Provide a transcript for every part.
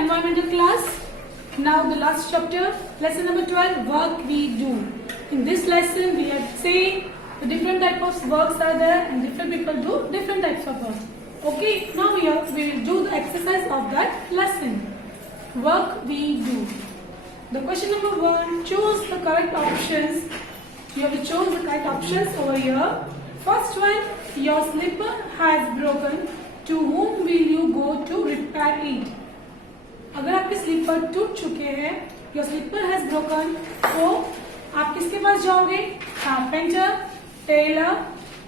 environmental class. Now the last chapter, lesson number 12, work we do. In this lesson we are saying the different types of works are there and different people do different types of work. Okay, now here we will do the exercise of that lesson. Work we do. The question number 1, choose the correct options. You have to choose the correct options over here. First one, your slipper has broken. To whom will you go to repair it? अगर आपके sleeper टूट चुके हैं, your slipper has broken, तो आप किसके पास जाओगे? Carpenter, tailor,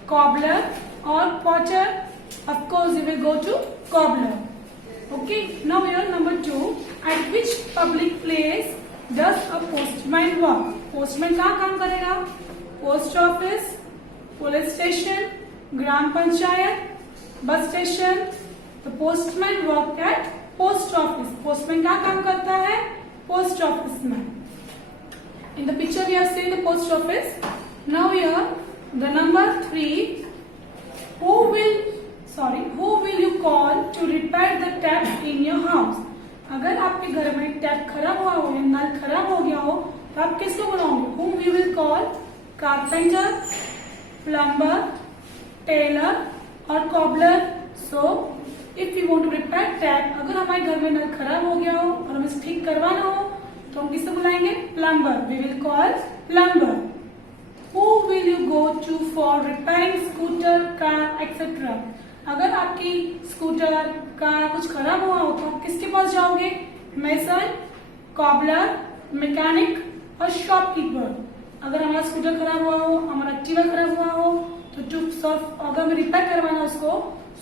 cobbler और potter. Of course, you will go to cobbler. Okay. Now here number 2. At which public place does a postman work? Postman कहाँ काम करेगा? Post office, police station, gram panchayat, bus station. The postman work at post office. Postman क्या काम करता है? Post office में. In the picture we are seeing the post office. Now here the number 3. Who will you call to repair the tap in your house? अगर आपके घर में tap खराब हुआ हो, नल खराब हो गया हो, तो आप किसको बुलाओगे? Whom you will call? Carpenter, plumber, tailor और cobbler. So if we want to repair tap, अगर हमारे घर में नल खराब हो गया हो और हमें ठीक करवाना हो, तो हम किसे बुलाएंगे? Plumber. We will call plumber. Who will you go to for repairing scooter, car, etc. अगर आपकी स्कूटर, कार कुछ खराब हुआ हो, तो आप किसके पास जाओगे? मेसन, कॉबलर, मैकेनिक और शॉपकीपर. अगर हमारा स्कूटर खराब हुआ हो, हमारा एक्टिवा खराब हुआ हो, तो अगर हमें रिपेयर करवाना उसको,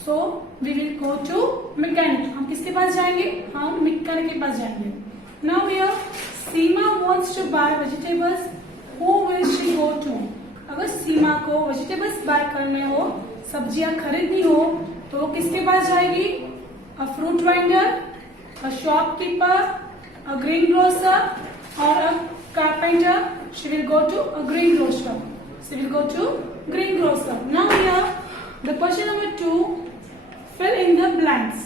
so we will go to mechanic. हम किसके पास जाएंगे? हम मैकेनिक के पास जाएंगे. Now here Seema wants to buy vegetables. Who will she go to? अगर सीमा को वेजिटेबल्स बाय करने हो, सब्जियां खरीदनी हो, तो वो किसके पास जाएगी? A fruit vendor, a shopkeeper, a green grocer और a carpenter. She will go to a green grocer. She will go to green grocer. Now here the question number 2, fill in the blanks.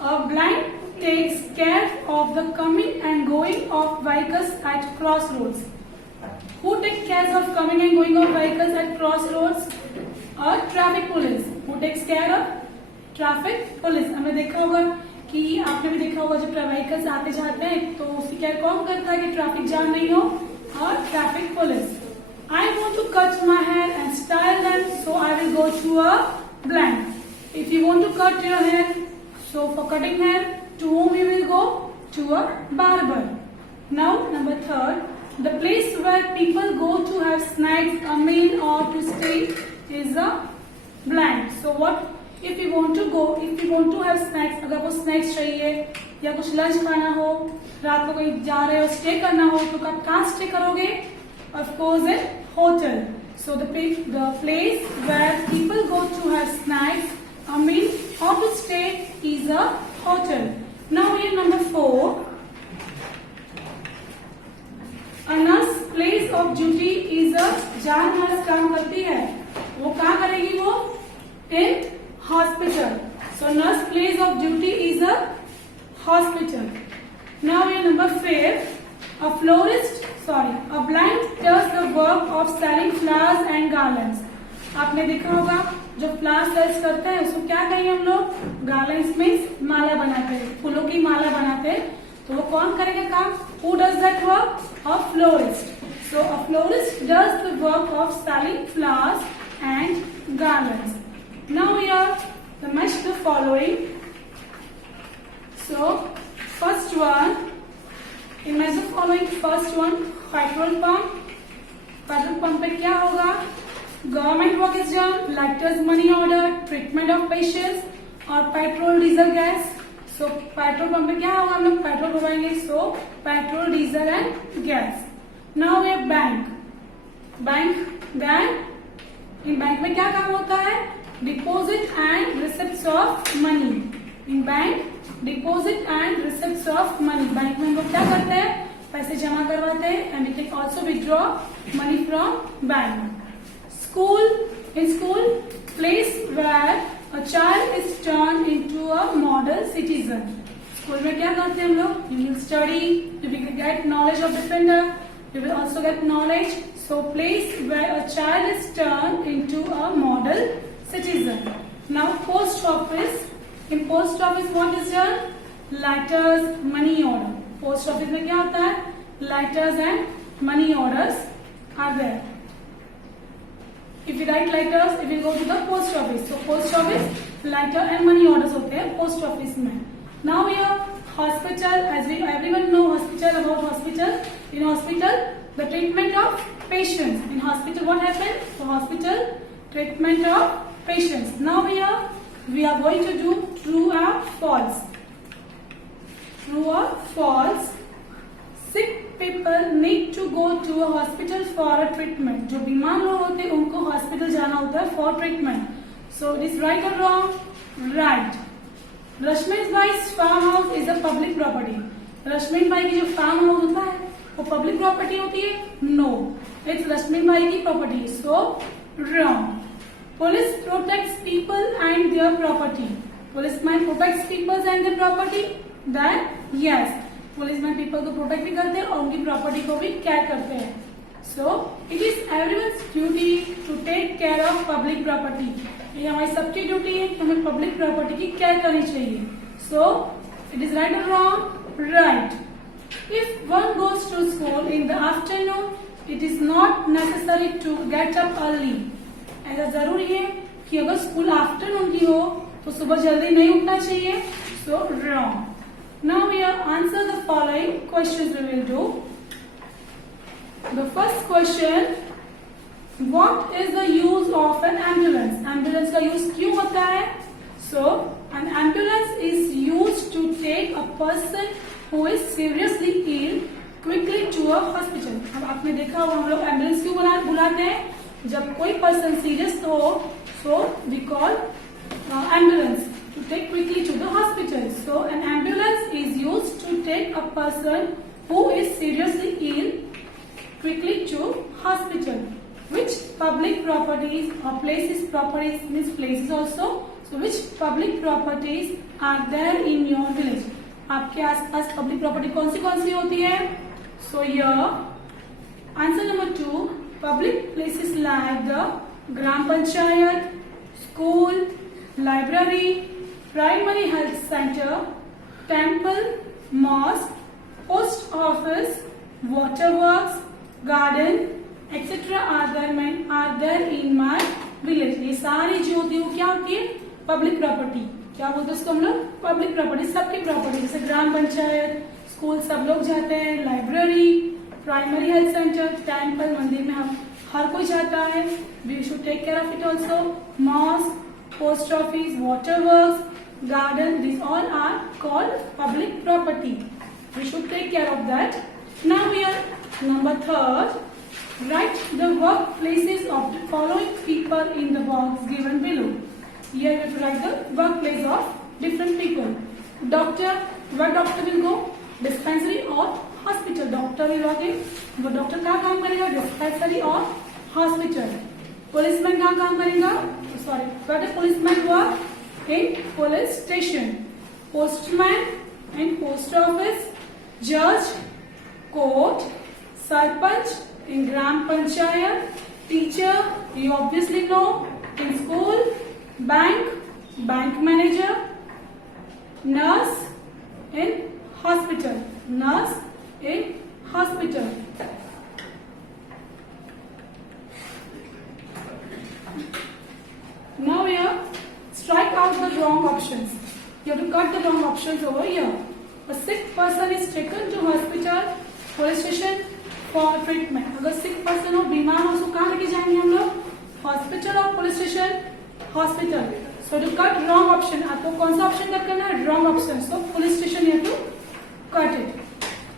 A blank takes care of the coming and going of vehicles at crossroads. Who takes care of coming and going of vehicles at crossroads? A traffic police. Who takes care of? Traffic police. हमने देखा होगा कि आपने भी देखा होगा जब vehicles आते जाते हैं तो उसकी केयर कौन करता है कि ट्रैफिक जाम नहीं हो? और traffic police. I want to cut my hair and style them, so I will go to a blank. If you want to cut your hair, so for cutting hair, to whom you will go? To a barber. Now number 3, the place where people go to have snacks, a meal or to stay is a blank. So what if you want to go? If you want to have snacks, अगर आपको snacks चाहिए या कुछ lunch खाना हो, रात को कहीं जा रहे हो, stay करना हो, तो आप कहाँ stay करोगे? Of course, a hotel. So the place where people go to have snacks, a meal or to stay is a hotel. Now here number 4. A nurse place of duty is a जहाँ nurse काम करती है, वो कहाँ करेगी वो? In hospital. So nurse place of duty is a hospital. Now here number 5. A blind does the work of selling flowers and garlands. आपने देखा होगा जो फ्लावर सेल्स करते हैं उसको क्या कहेंगे हम लोग? गार्लैंड्स मीन्स माला बनाते हैं, फूलों की माला बनाते हैं. तो वो कौन करेगा काम? Who does that work? A florist. So a florist does the work of selling flowers and garlands. Now here the match the following. So first one. Imagine the following. First one, petrol pump. Petrol pump पे क्या होगा? Government work is done, letters money order, treatment of patients और petrol diesel gas. So petrol pump पे क्या होगा? हम लोग petrol भरवाएंगे. So petrol diesel and gas. Now ये बैंक. देन इन बैंक में क्या काम होता है? Deposit and receipts of money. In bank deposit and receipts of money. Bank में हम लोग क्या करते हैं? पैसे जमा करवाते हैं. And we can also withdraw money from bank. In school, place where a child is turned into a model citizen. School में क्या करते हैं हम लोग? You will study, you will get knowledge of defender, you will also get knowledge. So place where a child is turned into a model citizen. Now post office. In post office what is done? Letters, money order. Post office में क्या होता है? Letters and money orders are there. If we write letters, it will go to the post office. So post office, letter and money orders होते हैं post office में. Now here hospital, as we everyone know hospital, about hospital. In hospital, the treatment of patients. In hospital, what happens? So hospital, treatment of patients. Now here, we are going to do true or false. True or false. Sick people need to go to a hospital for a treatment. जो बीमार लोग होते हैं उनको hospital जाना होता है for treatment. So it is right or wrong? Right. Rashmin भाई's farm house is a public property. Rashmin भाई की जो farm house होता है वो public property होती है? No. It's रश्मिन भाई की property. So wrong. Police protects people and their property. Policeman protects people and their property. Then yes. Policeman people को protect भी करते हैं और उनकी property को भी care करते हैं. So it is everyone's duty to take care of public property. ये हमारी सबकी ड्यूटी है कि हमें पब्लिक प्रॉपर्टी की केयर करनी चाहिए. सो इट इज राइट और wrong? Right. If one goes to school in the afternoon it is not necessary to get up early. ऐसा जरूरी है कि अगर स्कूल आफ्टरनून की हो तो सुबह जल्दी नहीं उठना चाहिए. So wrong. Now we answer the following questions we will do. The first question, What is the use of an ambulance? Ambulance का use क्यों होता है? So, an ambulance is used to take a person who is seriously ill quickly to a hospital. अब आपने देखा होगा हम लोग एम्बुलेंस क्यों बुलाते हैं? जब कोई पर्सन सीरियस हो, so we call ambulance to take quickly to the hospital. So, an ambulance is used to take a person who is seriously ill quickly to hospital. Which public properties or places, properties means places also. So which public properties are there in your village? आपके आसपास public property कौन सी होती है? So here answer number 2, public places like the gram panchayat, school, library, primary health center, temple, mosque, post office, waterworks, garden, etcetera are there in my village. ये सारी जो होती है वो क्या होती है? Public property. क्या बोलते हैं उसको हम लोग? पब्लिक प्रॉपर्टी, सबकी प्रॉपर्टी. जैसे ग्राम पंचायत, स्कूल सब लोग जाते हैं, library, primary health centre, temple, मंदिर में हम हर कोई जाता है. We should take care of it also. Mosque, post office, water works, garden, this all are called public property. We should take care of that. Now we are number 3. Write the workplaces of the following people in the box given below. Here you have to write the workplace of different people. Doctor, where doctor will go? Dispensary or hospital. Doctor will work in. वो doctor कहाँ काम करेगा? Dispensary or hospital. Policeman कहाँ काम करेगा? Sorry, where the policeman work? In police station. Postman in post office. Judge, court, sarpanch in gram panchayat, teacher, you obviously know, in school, bank manager, nurse in hospital. Nurse in hospital. Now here, strike out the wrong options. You have to cut the wrong options over here. A sick person is taken to hospital, police station, for treatment. अगर सिक person हो, बीमार हो, उसको कहाँ लेके जाएंगे हम लोग? हॉस्पिटल और police station? Hospital. So to cut wrong option, आपको कौन सा ऑप्शन कट करना है? Wrong option. So police station you to cut it.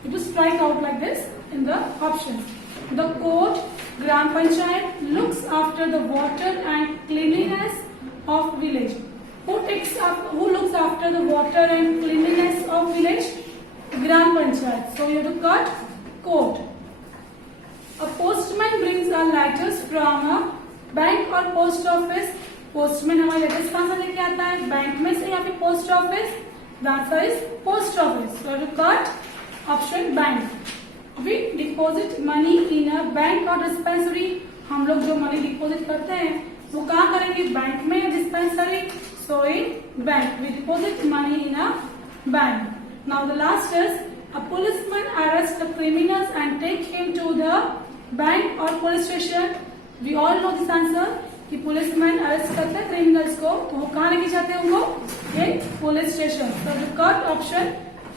You to strike out like this in the option. The court, gram panchayat looks after the water and cleanliness of village. Who looks after the water and cleanliness of village? Gram panchayat. So you have to cut court. A postman brings our letters from a bank or post office. Postman हमारे letters कहाँ से लेके आता है? Bank में से या फिर post office? The answer is post office. So you got option bank. We deposit money in a bank or dispensary. हम लोग जो मनी डिपॉजिट करते हैं वो कहाँ करेंगे, बैंक में या dispensary. So in bank we deposit money in a bank. Now the last is a policeman arrests the criminals and take him to the bank or police station. We all know this answer कि policeman arrest करते हैं criminals को, तो वो कहाँ लेके जाते हैं उनको, in police station. So the correct option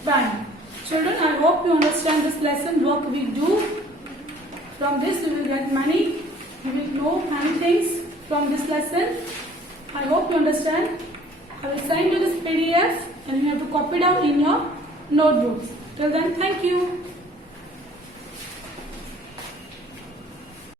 bank. Children, I hope you understand this lesson. What we do from this, we will get money. You will know many things from this lesson. I hope you understand. I will send you this PDF and you have to copy down in your notebooks. Till then, thank you.